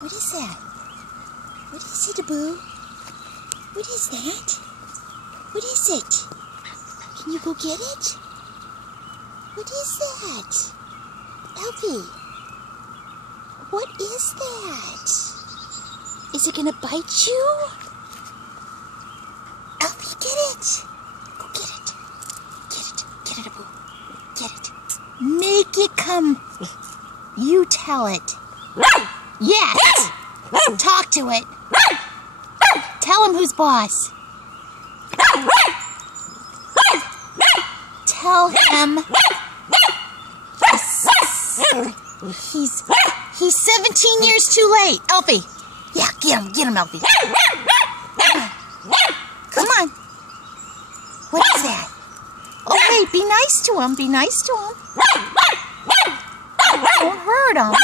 What is that? What is it, Boo? What is that? What is it? Can you go get it? What is that? Elphie, what is that? Is it gonna bite you? Elphie, get it! Go get it. Get it. Get it, Boo. Get it. Make it come. You tell it. Yes! Talk to it. Tell him who's boss. Tell him he's 17 years too late. Elphie. Yeah, get him, Elphie. Come on. What is that? Oh, wait, be nice to him. Be nice to him. Don't hurt him.